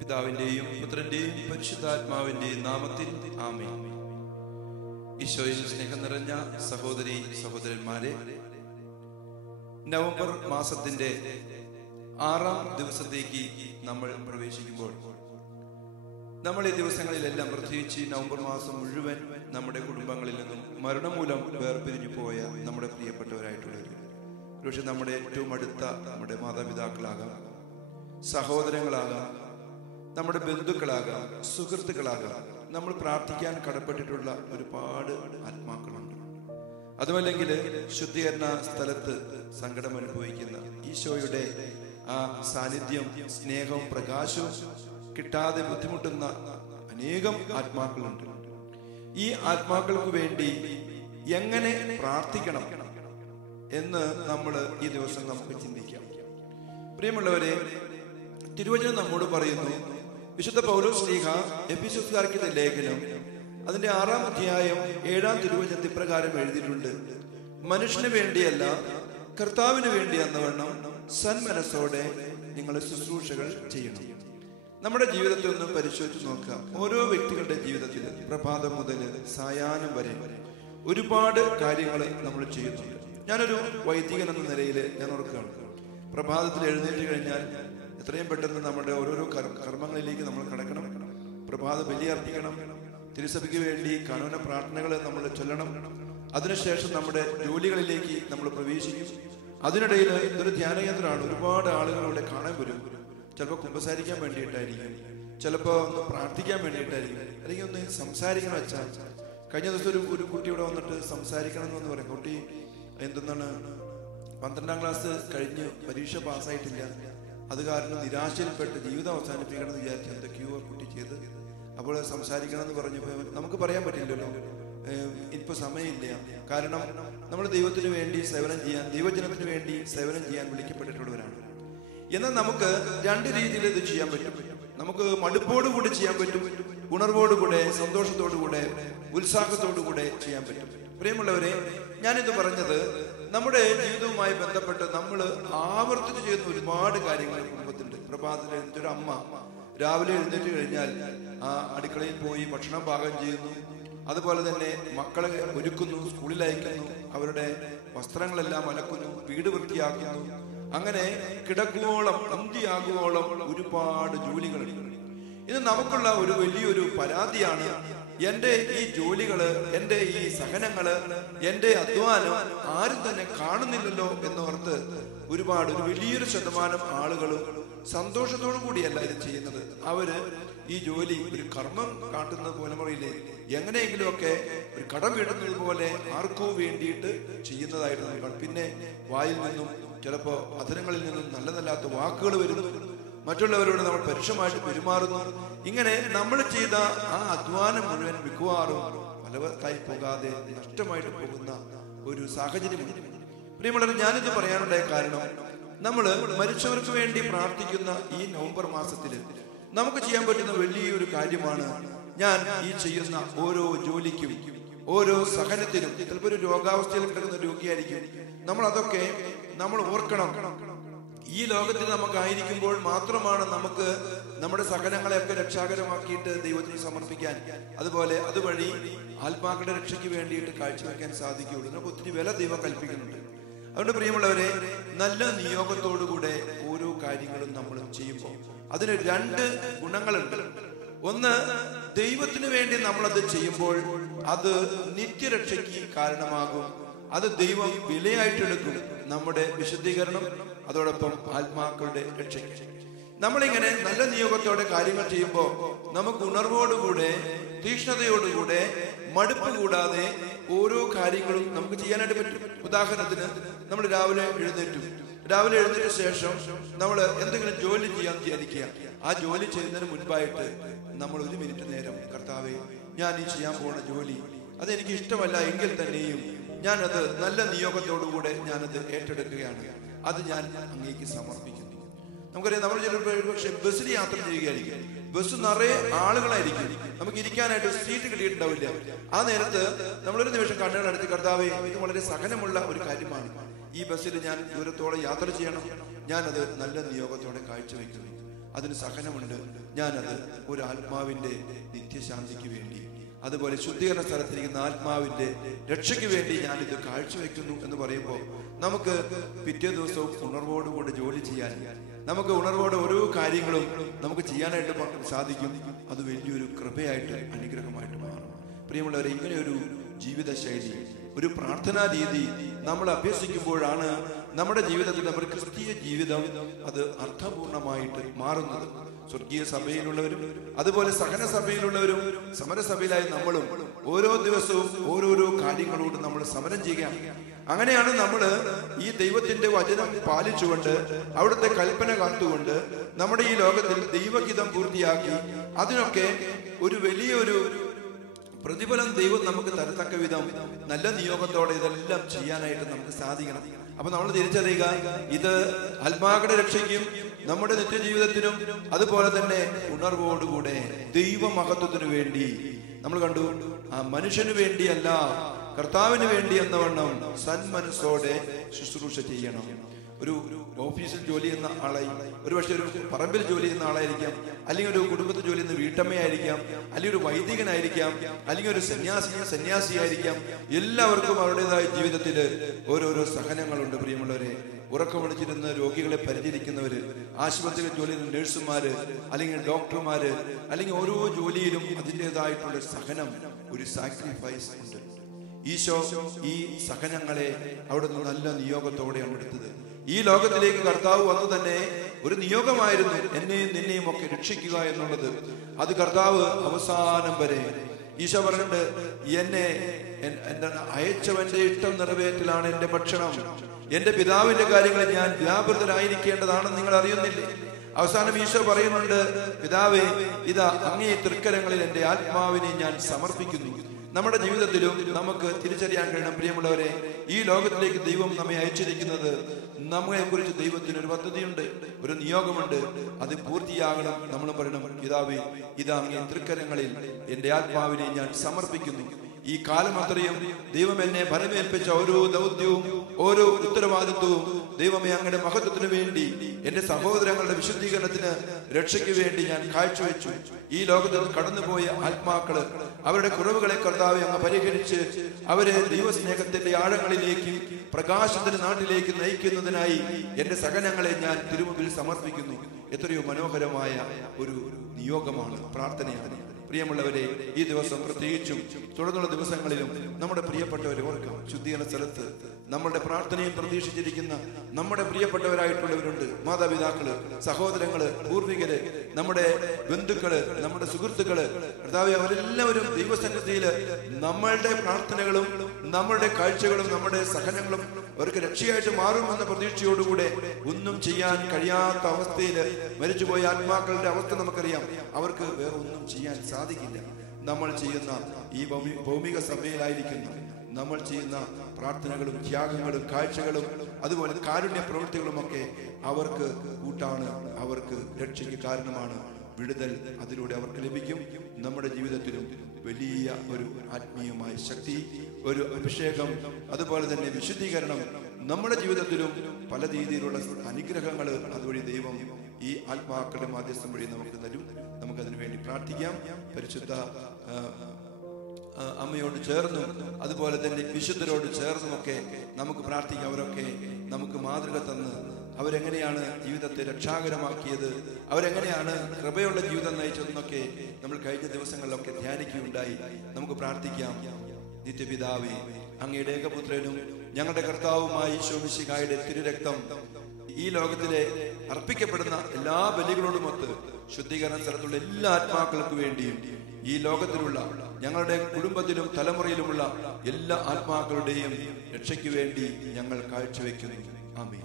പിതാവിന്റെയും പുത്രന്റെയും പരിശുദ്ധാത്മാവിന്റെയും നാമത്തിൽ ആമേൻ. ഈശോയിൽ സ്നേഹം നിറഞ്ഞ സഹോദരി സഹോദരന്മാരെ, നവംബർ മാസത്തിന്റെ 6-ാം ദിവസത്തേക്ക് നമ്മൾ പ്രവേശിക്കുമ്പോൾ നമ്മൾ ഈ ദിവസങ്ങളിലെല്ലാം, പ്രത്യേകിച്ച് നവംബർ മാസം മുഴുവൻ, നമ്മുടെ കുടുംബങ്ങളിൽ നിന്നും മരണം മൂലം വേർപിരിഞ്ഞു പോയ നമ്മുടെ പ്രിയപ്പെട്ടവരായിട്ടുള്ളവർ, പക്ഷെ നമ്മുടെ ഏറ്റവും അടുത്ത നമ്മുടെ മാതാപിതാക്കളാകാം, സഹോദരങ്ങളാകാം, നമ്മുടെ ബന്ധുക്കളാകാം, സുഹൃത്തുക്കളാകാം, നമ്മൾ പ്രാർത്ഥിക്കാൻ കടപ്പെട്ടിട്ടുള്ള ഒരുപാട് ആത്മാക്കളുണ്ട്. അതുമല്ലെങ്കിൽ ശുദ്ധീകരണ സ്ഥലത്ത് സങ്കടം അനുഭവിക്കുന്ന, ഈശോയുടെ ആ സാന്നിധ്യം, സ്നേഹവും പ്രകാശവും കിട്ടാതെ ബുദ്ധിമുട്ടുന്ന അനേകം ആത്മാക്കളുണ്ട്. ഈ ആത്മാക്കൾക്ക് വേണ്ടി എങ്ങനെ പ്രാർത്ഥിക്കണം എന്ന് നമ്മൾ ഈ ദിവസം നമുക്ക് ചിന്തിക്കാം. പ്രിയമുള്ളവരെ, തിരുവചനം നമ്മോട് പറയുന്നു, വിശുദ്ധ പൗലോസ് ശ്ലീഹ എഫെസ്യർക്കാർക്കുള്ള ലേഖനം അതിന്റെ 6-ാം അധ്യായം 7-ാം തിരുവചനത്തിൽ ഇപ്രകാരം എഴുതിയിട്ടുണ്ട്: മനുഷ്യന് വേണ്ടിയല്ല, കർത്താവിന് വേണ്ടി എന്നവണ്ണം സന്മനസ്സോടെ നിങ്ങൾ ശുശ്രൂഷകൾ ചെയ്യണം. നമ്മുടെ ജീവിതത്തിൽ ഒന്ന് പരിശോധിച്ച് നോക്കുക. ഓരോ വ്യക്തികളുടെ ജീവിതത്തിൽ പ്രഭാതം മുതൽ സായാഹ്നം വരെ ഒരുപാട് കാര്യങ്ങൾ നമ്മൾ ചെയ്യുന്നുണ്ട്. ഞാനൊരു വൈദികൻ എന്ന നിലയിൽ ഞാൻ ഓർക്കുകയാണ്, പ്രഭാതത്തിൽ എഴുന്നേറ്റ് കഴിഞ്ഞാൽ എത്രയും പെട്ടെന്ന് നമ്മുടെ ഓരോരോ കർമ്മങ്ങളിലേക്ക് നമ്മൾ കടക്കണം. പ്രഭാത ബലി അർപ്പിക്കണം, തിരുസഭയ്ക്ക് വേണ്ടി കാനോന പ്രാർത്ഥനകൾ നമ്മൾ ചൊല്ലണം. അതിനുശേഷം നമ്മുടെ ജോലികളിലേക്ക് നമ്മൾ പ്രവേശിക്കും. അതിനിടയിൽ ഇതൊരു ധ്യാനകേന്ദ്രമാണ്, ഒരുപാട് ആളുകൾ ഇവിടെ കാണാൻ വരും. ചിലപ്പോൾ കുമ്പസാരിക്കാൻ വേണ്ടിയിട്ടായിരിക്കും, ചിലപ്പോൾ ഒന്ന് പ്രാർത്ഥിക്കാൻ വേണ്ടിയിട്ടായിരിക്കും, അല്ലെങ്കിൽ ഒന്ന് സംസാരിക്കണം വെച്ചാൽ. കഴിഞ്ഞ ദിവസം ഒരു കുട്ടി ഇവിടെ വന്നിട്ട് സംസാരിക്കണം എന്ന് പറയും. കുട്ടി എന്തെന്നാണ്, 12-ാം ക്ലാസ് കഴിഞ്ഞ് പരീക്ഷ പാസ്സായിട്ടില്ല, അത് കാരണം നിരാശയിൽപ്പെട്ട് ജീവിതം അവസാനിപ്പിക്കണം എന്ന് വിചാരിച്ച് എന്തൊക്കെയോ കുട്ടി ചെയ്ത്, അപ്പോൾ സംസാരിക്കണം എന്ന് പറഞ്ഞപ്പോൾ നമുക്ക് പറയാൻ പറ്റില്ലല്ലോ, ഇപ്പൊ സമയമില്ല. കാരണം നമ്മൾ ദൈവത്തിന് വേണ്ടി സേവനം ചെയ്യാൻ, ദൈവജനത്തിന് വേണ്ടി സേവനം ചെയ്യാൻ വിളിക്കപ്പെട്ടിട്ടുള്ളവരാണ്. എന്നാൽ നമുക്ക് രണ്ട് രീതിയിൽ ഇത് ചെയ്യാൻ പറ്റും. നമുക്ക് മടുപ്പോടുകൂടി ചെയ്യാൻ പറ്റും, ഉണർവോടുകൂടെ, സന്തോഷത്തോടുകൂടെ, ഉത്സാഹത്തോടുകൂടെ ചെയ്യാൻ പറ്റും. പ്രിയമുള്ളവരെ, ഞാനിത് പറഞ്ഞത് നമ്മുടെ ജീവിതവുമായി ബന്ധപ്പെട്ട് നമ്മൾ ആവർത്തിച്ച് ചെയ്യുന്ന ഒരുപാട് കാര്യങ്ങൾ കുടുംബത്തിലുണ്ട്. പ്രഭാതത്തിൽ എഴുന്നേറ്റൊരു അമ്മ രാവിലെ എഴുന്നേറ്റ് കഴിഞ്ഞാൽ ആ അടുക്കളയിൽ പോയി ഭക്ഷണം പാകം ചെയ്യുന്നു, അതുപോലെ തന്നെ മക്കളെ ഒരുക്കുന്നു, സ്കൂളിൽ അയക്കുന്നു, അവരുടെ വസ്ത്രങ്ങളെല്ലാം അലക്കുന്നു, വീട് വൃത്തിയാക്കുന്നു. അങ്ങനെ കിടക്കുവോളം, അന്തിയാകുവോളം ഒരുപാട് ജോലികളുണ്ട്. ഇത് നമുക്കുള്ള ഒരു വലിയൊരു പരാതിയാണ്. എന്റെ ഈ ജോലികള്, എന്റെ ഈ സഹനങ്ങള്, എന്റെ അധ്വാനം ആരും തന്നെ കാണുന്നില്ലല്ലോ എന്നോർത്ത് ഒരു വലിയൊരു ശതമാനം ആളുകളും സന്തോഷത്തോടു കൂടിയല്ല ഇത് ചെയ്യുന്നത്. അവര് ഈ ജോലി ഒരു കർമ്മം കാട്ടുന്നത് പോലെ, പറയില്ലേ, എങ്ങനെയെങ്കിലുമൊക്കെ ഒരു കടം വീടുന്നത് പോലെ ആർക്കോ വേണ്ടിയിട്ട് ചെയ്യുന്നതായിട്ട് നമ്മൾ. പിന്നെ വായിൽ നിന്നും ചിലപ്പോ അധരങ്ങളിൽ നിന്നും നല്ലതല്ലാത്ത വാക്കുകൾ വരുന്നു, മറ്റുള്ളവരോട് നമ്മൾ പരുഷമായിട്ട് പെരുമാറുന്നു. ഇങ്ങനെ നമ്മൾ ചെയ്ത ആ അധ്വാനം മുഴുവൻ മിക്കവാറും ഫലവത്തായി പോകാതെ നഷ്ടമായിട്ട് പോകുന്ന ഒരു സാഹചര്യമുണ്ട്. പ്രിയമുള്ളവർ, ഞാനിത് പറയാനുണ്ടായ കാരണം, നമ്മൾ മരിച്ചവർക്ക് വേണ്ടി പ്രാർത്ഥിക്കുന്ന ഈ നവംബർ മാസത്തിൽ നമുക്ക് ചെയ്യാൻ പറ്റുന്ന വലിയൊരു കാര്യമാണ്, ഞാൻ ഈ ചെയ്യുന്ന ഓരോ ജോലിക്കും, ഓരോ സഹനത്തിനും, ചിലപ്പോൾ ഒരു രോഗാവസ്ഥയിൽ കിടക്കുന്ന രോഗിയായിരിക്കും, അതൊക്കെ നമ്മൾ ഓർക്കണം. ഈ ലോകത്തിൽ നമുക്കായിരിക്കുമ്പോൾ മാത്രമാണ് നമുക്ക് നമ്മുടെ സഹനങ്ങളെയൊക്കെ രക്ഷാകരമാക്കിയിട്ട് ദൈവത്തിന് സമർപ്പിക്കാൻ, അതുപോലെ അതുവഴി ആത്മാക്കളുടെ രക്ഷയ്ക്ക് വേണ്ടിയിട്ട് കാഴ്ചവെക്കാൻ സാധിക്കുകയുള്ളൂ. നമുക്ക് ഒത്തിരി വില ദൈവം കൽപ്പിക്കുന്നുണ്ട്. അതുകൊണ്ട് പ്രിയമുള്ളവരെ, നല്ല നിയോഗത്തോടുകൂടെ ഓരോ കാര്യങ്ങളും നമ്മൾ ചെയ്യുമ്പോൾ അതിന് രണ്ട് ഗുണങ്ങളുണ്ട്. ഒന്ന്, ദൈവത്തിന് വേണ്ടി നമ്മളത് ചെയ്യുമ്പോൾ അത് നിത്യരക്ഷയ്ക്ക് കാരണമാകും. അത് ദൈവം വിലയായിട്ടെടുക്കും, നമ്മുടെ വിശുദ്ധീകരണം, അതോടൊപ്പം ആത്മാക്കളുടെ രക്ഷയ്ക്ക്. നമ്മളിങ്ങനെ നല്ല നിയോഗത്തോടെ കാര്യങ്ങൾ ചെയ്യുമ്പോൾ നമുക്ക് ഉണർവോടുകൂടെ, തീക്ഷ്ണതയോടുകൂടെ, മടുപ്പ് കൂടാതെ ഓരോ കാര്യങ്ങളും നമുക്ക് ചെയ്യാനായിട്ട് പറ്റും. ഉദാഹരണത്തിന്, നമ്മൾ രാവിലെ എഴുന്നേറ്റ ശേഷം നമ്മൾ എന്തെങ്കിലും ജോലി ചെയ്യാൻ വിചാരിക്കുക. ആ ജോലി ചെയ്യുന്നതിന് മുൻപായിട്ട് നമ്മൾ 1 മിനിറ്റ് നേരം, കർത്താവേ, ഞാൻ ഈ ചെയ്യാൻ പോകുന്ന ജോലി അതെനിക്ക് ഇഷ്ടമല്ല എങ്കിൽ തന്നെയും ഞാനത് നല്ല നിയോഗത്തോടുകൂടെ ഞാനത് ഏറ്റെടുക്കുകയാണ്, അത് ഞാൻ അങ്ങേക്ക് സമർപ്പിക്കുന്നു. നമുക്കറിയാം, നമ്മൾ ചിലപ്പോൾ പക്ഷെ ബസ്സിൽ യാത്ര ചെയ്യുകയായിരിക്കും, ബസ് നിറയെ ആളുകളായിരിക്കും, നമുക്ക് ഇരിക്കാനായിട്ട് സീറ്റ് കിട്ടിയിട്ടുണ്ടാവില്ല. ആ നേരത്ത് നമ്മളൊരു നിമിഷം കണ്ണുകളടച്ച്, കർത്താവേ, ഇത് വളരെ സഹനമുള്ള ഒരു കാര്യമാണ്, ഈ ബസ്സിൽ ഞാൻ ദൂരത്തോടെ യാത്ര ചെയ്യണം, ഞാനത് നല്ല നിയോഗത്തോടെ കാഴ്ചവെക്കുന്നു. അതിന് സഹനമുണ്ട്. ഞാനത് ഒരു ആത്മാവിന്റെ നിത്യശാന്തിക്ക് വേണ്ടി, അതുപോലെ ശുദ്ധീകരണ സ്ഥലത്തിരിക്കുന്ന ആത്മാവിന്റെ രക്ഷയ്ക്ക് വേണ്ടി ഞാനിത് കാഴ്ചവെക്കുന്നു എന്ന് പറയുമ്പോൾ നമുക്ക് പിറ്റേ ദിവസവും ഉണർവോടുകൂടി ജോലി ചെയ്യാൻ, നമുക്ക് ഉണർവോടെ ഓരോ കാര്യങ്ങളും നമുക്ക് ചെയ്യാനായിട്ട് സാധിക്കും. അത് വലിയൊരു കൃപയായിട്ട്, അനുഗ്രഹമായിട്ട് മാറും. പ്രിയമുള്ളവരെ, ഇങ്ങനെയൊരു ജീവിതശൈലി, ഒരു പ്രാർത്ഥനാ രീതി നമ്മൾ അഭ്യസിക്കുമ്പോഴാണ് നമ്മുടെ ജീവിതത്തിൽ നമ്മുടെ ക്രിസ്തീയ ജീവിതം അത് അർത്ഥപൂർണമായിട്ട് മാറുന്നത്. സ്വർഗീയ സഭയിലുള്ളവരും അതുപോലെ സഹന സഭയിലുള്ളവരും സമരസഭയിലായി നമ്മളും ഓരോ ദിവസവും ഓരോരോ കാര്യങ്ങളോട് നമ്മൾ സമരം ചെയ്യുകയാണ്. അങ്ങനെയാണ് നമ്മൾ ഈ ദൈവത്തിന്റെ വചനം പാലിച്ചുകൊണ്ട്, അവിടുത്തെ കൽപ്പന കാത്തുകൊണ്ട് നമ്മുടെ ഈ ലോകത്തിൽ ദൈവഹിതം പൂർത്തിയാക്കി അതിനൊക്കെ ഒരു വലിയൊരു പ്രതിഫലം ദൈവം നമുക്ക് തരത്തക്ക വിധം നല്ല നിയോഗത്തോടെ ഇതെല്ലാം ചെയ്യാനായിട്ട് നമുക്ക് സാധിക്കണം. അപ്പൊ നമ്മൾ തിരിച്ചറിയുക, ഇത് ആത്മാക്കളുടെ രക്ഷയ്ക്കും നമ്മുടെ നിത്യജീവിതത്തിനും അതുപോലെ തന്നെ ഉണർവോടുകൂടെ ദൈവമഹത്വത്തിനു വേണ്ടി നമ്മൾ കണ്ടു, ആ മനുഷ്യന് വേണ്ടിയല്ല കർത്താവിന് വേണ്ടി എന്നവണ്ണം സന്മനസ്സോടെ ശുശ്രൂഷ ചെയ്യണം. ഒരു ഓഫീസിൽ ജോലി ചെയ്യുന്ന ആളായി, ഒരുപക്ഷെ ഒരു പറമ്പിൽ ജോലി ചെയ്യുന്ന ആളായിരിക്കാം, അല്ലെങ്കിൽ ഒരു കുടുംബത്തിൽ ജോലി ചെയ്യുന്ന വീട്ടമ്മയായിരിക്കാം, അല്ലെങ്കിൽ ഒരു വൈദികനായിരിക്കാം, അല്ലെങ്കിൽ ഒരു സന്യാസിയായിരിക്കാം. എല്ലാവർക്കും അവരുടേതായ ജീവിതത്തിൽ ഓരോരോ സഹനങ്ങളുണ്ട്. പ്രിയമുള്ളവരെ, ഉറക്കമണിച്ചിരുന്ന രോഗികളെ പരിചരിക്കുന്നവര്, ആശുപത്രിയിൽ ജോലി ചെയ്യുന്ന നഴ്സുമാര്, അല്ലെങ്കിൽ ഡോക്ടർമാര്, അല്ലെങ്കിൽ ഓരോ ജോലിയിലും അതിൻ്റെതായിട്ടുള്ള സഹനം, ഒരു സാക്രിഫൈസ് ഉണ്ട്. ഈശോ ഈ സഹനങ്ങളെ അവിടുന്ന് നല്ല നിയോഗത്തോടെയാണ് എടുത്തത്. ഈ ലോകത്തിലേക്ക് കർത്താവ് വന്നു തന്നെ ഒരു നിയോഗമായിരുന്നു, എന്നെയും നിന്നെയും ഒക്കെ രക്ഷിക്കുക എന്നുള്ളത്. അത് കർത്താവ് അവസാനം വരെ ഈശോ പറഞ്ഞിട്ട്, എന്നെ അയച്ചവന്റെ ഇഷ്ടം നിറവേറ്റലാണ് എന്റെ ഭക്ഷണം, എന്റെ പിതാവിന്റെ കാര്യങ്ങളിൽ ഞാൻ വ്യാപൃതരായിരിക്കേണ്ടതാണെന്ന് നിങ്ങൾ അറിയുന്നില്ലേ? അവസാനം ഈശോ പറയുന്നുണ്ട്, പിതാവേ, ഇതാ അങ്ങേ തൃക്കരങ്ങളിൽ എന്റെ ആത്മാവിനെ ഞാൻ സമർപ്പിക്കുന്നു. നമ്മുടെ ജീവിതത്തിലും നമുക്ക് തിരിച്ചറിയാൻ കഴിയണം, പ്രിയമുള്ളവരെ, ഈ ലോകത്തിലേക്ക് ദൈവം നമ്മെ അയച്ചിരിക്കുന്നത് നമ്മളെ കുറിച്ച് ദൈവത്തിന് ഒരു പദ്ധതിയുണ്ട്, ഒരു നിയോഗമുണ്ട്. അത് പൂർത്തിയാകണം. നമ്മൾ പറയണം, പിതാവേ, ഇതാ അങ്ങേ തൃക്കരങ്ങളിൽ എന്റെ ആത്മാവിനെ ഞാൻ സമർപ്പിക്കുന്നു. ഈ കാലം അത്രയും ദൈവം എന്നെ ഫലമേൽപ്പിച്ച ഓരോ ദൗത്യവും ഓരോ ഉത്തരവാദിത്വവും ദൈവമേ അങ്ങയുടെ മഹത്വത്തിന് വേണ്ടി, എന്റെ സഹോദരങ്ങളുടെ വിശുദ്ധീകരണത്തിന്, രക്ഷയ്ക്ക് വേണ്ടി ഞാൻ കാഴ്ചവെച്ചു. ഈ ലോകത്തിൽ കടന്നുപോയ ആത്മാക്കള് അവരുടെ കുറവുകളെ കർത്താവെ അങ്ങ് പരിഹരിച്ച് അവരെ ദൈവസ്നേഹത്തിന്റെ ആഴങ്ങളിലേക്ക്, പ്രകാശത്തിന്റെ നാട്ടിലേക്ക് നയിക്കുന്നതിനായി എന്റെ സഹനങ്ങളെ ഞാൻ തിരുമുമ്പിൽ സമർപ്പിക്കുന്നു. എത്രയോ മനോഹരമായ ഒരു നിയോഗമാണ്, പ്രാർത്ഥനയാണ്. പ്രിയമുള്ളവരെ, ഈ ദിവസം പ്രത്യേകിച്ചും തുടർന്നുള്ള ദിവസങ്ങളിലും നമ്മുടെ പ്രിയപ്പെട്ടവരെ ഓർക്കാം. ശുദ്ധീകരണ സ്ഥലത്ത് നമ്മളുടെ പ്രാർത്ഥനയും പ്രതീക്ഷിച്ചിരിക്കുന്ന നമ്മുടെ പ്രിയപ്പെട്ടവരായിട്ടുള്ളവരുണ്ട്. മാതാപിതാക്കള്, സഹോദരങ്ങള്, പൂർവികര്, നമ്മുടെ ബന്ധുക്കള്, നമ്മുടെ സുഹൃത്തുക്കള്, കർത്താവേ, അവരെല്ലാവരും ദൈവസന്നിധിയില് നമ്മളുടെ പ്രാർത്ഥനകളും നമ്മളുടെ കാഴ്ചകളും നമ്മുടെ സഹനങ്ങളും അവർക്ക് രക്ഷയായിട്ട് മാറുമെന്ന പ്രതീക്ഷയോടുകൂടെ ഒന്നും ചെയ്യാൻ കഴിയാത്ത അവസ്ഥയിൽ മരിച്ചുപോയ ആത്മാക്കളുടെ അവസ്ഥ നമുക്കറിയാം. അവർക്ക് വേറെ ഒന്നും ചെയ്യാൻ സാധിക്കില്ല. നമ്മൾ ചെയ്യുന്ന ഈ ഭൗമിക സഭയിലായിരിക്കുന്ന നമ്മൾ ചെയ്യുന്ന പ്രാർത്ഥനകളും ത്യാഗങ്ങളും കാഴ്ചകളും അതുപോലെ കാരുണ്യ പ്രവൃത്തികളുമൊക്കെ അവർക്ക് കൂട്ടാണ്, അവർക്ക് രക്ഷയ്ക്ക് കാരണമാണ്. വിടുതൽ അതിലൂടെ അവർക്ക് ലഭിക്കും. നമ്മുടെ ജീവിതത്തിലും വലിയ ഒരു ആത്മീയമായ ശക്തി, ഒരു അഭിഷേകം, അതുപോലെ തന്നെ വിശുദ്ധീകരണം നമ്മുടെ ജീവിതത്തിലും പല രീതിയിലുള്ള അനുഗ്രഹങ്ങൾ അതുവഴി ദൈവം ഈ ആത്മാക്കളുടെ മാധ്യസ്ഥം വഴി നമുക്ക് തരും. നമുക്കതിനു വേണ്ടി പ്രാർത്ഥിക്കാം. പരിശുദ്ധ അമ്മയോട് ചേർന്നും അതുപോലെ തന്നെ വിശുദ്ധരോട് ചേർന്നുമൊക്കെ നമുക്ക് പ്രാർത്ഥിക്കാം. അവരൊക്കെ നമുക്ക് മാതൃക തന്ന് അവരെങ്ങനെയാണ് ജീവിതത്തെ രക്ഷാകരമാക്കിയത്, അവരെങ്ങനെയാണ് കൃപയുള്ള ജീവിതം നയിച്ചതെന്നൊക്കെ നമ്മൾ കഴിഞ്ഞ ദിവസങ്ങളിലൊക്കെ ധ്യാനിക്കുകയുണ്ടായി. നമുക്ക് പ്രാർത്ഥിക്കാം. നിത്യപിതാവേ, അങ്ങയുടെ ഏകപുത്രനും ഞങ്ങളുടെ കർത്താവുമായ ഈശോ മിശിഹായുടെ തിരുരക്തം ഈ ലോകത്തിലെ അർപ്പിക്കപ്പെടുന്ന എല്ലാ ബലികളോടുമൊത്ത് ശുദ്ധീകരണ സ്ഥലത്തുള്ള എല്ലാ ആത്മാക്കൾക്ക് വേണ്ടിയും ഈ ലോകത്തിലുള്ള ഞങ്ങളുടെ കുടുംബത്തിലും തലമുറയിലുമുള്ള എല്ലാ ആത്മാക്കളുടെയും രക്ഷയ്ക്ക് വേണ്ടി ഞങ്ങൾ കാഴ്ചവെക്കുന്നു. ആമേൻ.